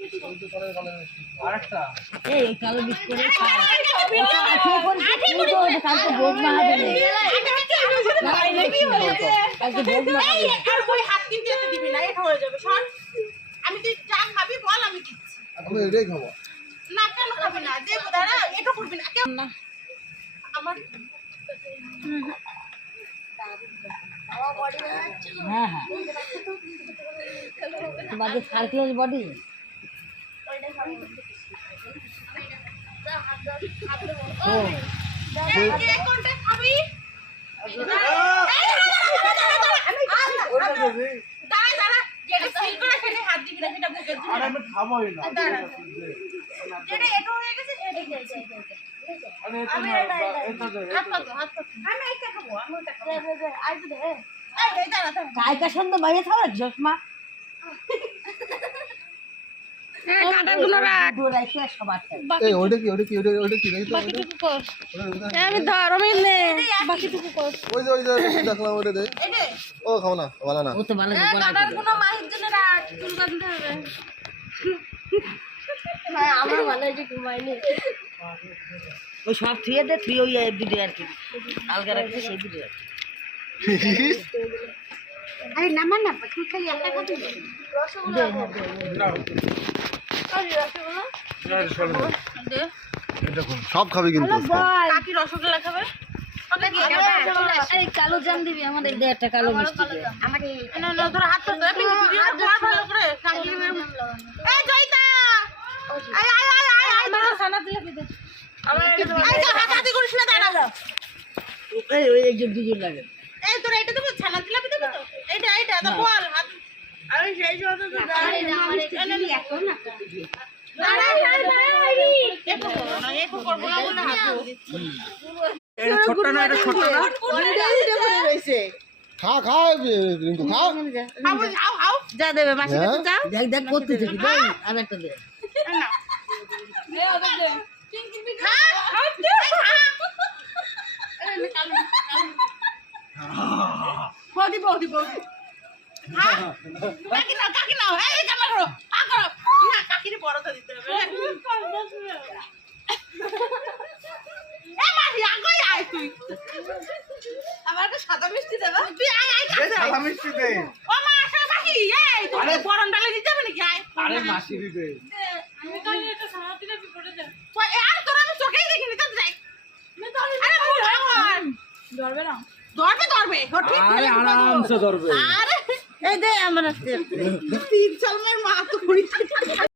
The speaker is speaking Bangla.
এই কালো বিস্কুট কালকে ভোগ মাহাবে হাত কিনতে দিবি না, এটা হয়ে যাবে। শোন, আমি তুই যা খাবি বল, আমি দিচ্ছি। আমি এটাই খাবো না, কেন খাবি না? দেবো, দাঁড়া, এটা করবি না কেন? না আমার হ্যাঁ হ্যাঁ তোমাদের সার্কুলার বডি কোনটা খাবি? দাঁড়া, যেটা সিল করা সেটা হাত দিবি না, সেটা বুকের দিবি। আর আমি খাবোই না যেটা এটা হয়ে গেছে এটা খেয়েছে। আমি এটা খাবো, আমি ওটা খাবো। এই দাঁড়া। গায়িকা সন্ধ্যা বাইরে খাওয়া চশমা কাটাগুলো রাখ। সবার এই ওটা কি দেখি তো বাকিটুকু কর। আমি ধর, আমি নে বাকিটুকু কর। ওই যে দেখলাম ওটা দে ও খাও না ভালো না ও তো ভালো কাটাগুলো মাহির জন্য রাখ, চুল বাঁধতে হবে। হ্যাঁ আমার ভালো হয়েছে ঘুমাইনি ওই সব থুয়ে দে তুই ওই দুটো আর কি আলগা রাখতে সেই দুটো আর কি আরে নামা না, তুই খালি একটা খাবি। রসগোল্লা দে। সব খাবি কিন্তু কাকি রসগোল্লা খাবে? এই কালো জাম দিবি আমাদের দে একটা কালো মিষ্টি দে আমাকে না ধর হাত ধর, আমি ভিডিও করব ভালো করে। এই জয়িতা, আয় না খানা দিলে দে। এই যে হাতাহাতি করিস না, দাঁড়া। এই ওই একজন দুজন লাগে এই তোর এটা দেবো, ছানা দিলাপি দেবো তো? এটা তো বল হাত। আমি সেই সময় তো দাঁড়াই না, আমার এখানে এখন না দাঁড়াই একটু করবো না বলে হাত দিচ্ছি। এটা ছোট না, এটা ছোট না। খা কিন্তু খা আও যা দেবে মাসি কাছে যাও। দেখ দেখ করতে থাকি দে আর একটা দে না দে ওদের দে খা বৌদি হ্যাঁ কাকি নাও এই জামা করো না, কাকির বড়টা দিতে হবে। এই মাসি আগে আয় তুই, আমার একটা সাদা মিষ্টি দেবা। তুই আয় সাদা মিষ্টি দে ও মা আসা মাসি, এই তুই বরণ ডালে দিতে হবে নাকি? আয় আরে মাসি দিবে। আমি তো এটা সাহায্য বিপদে যা আর তোর আমি চোখেই দেখিনি তো যাই। আরে ভগবান ধরবে না, ধরবে ঠিক আরে আরামসে ধরবে। আরে এই দে আমার তিন চলমের মা তো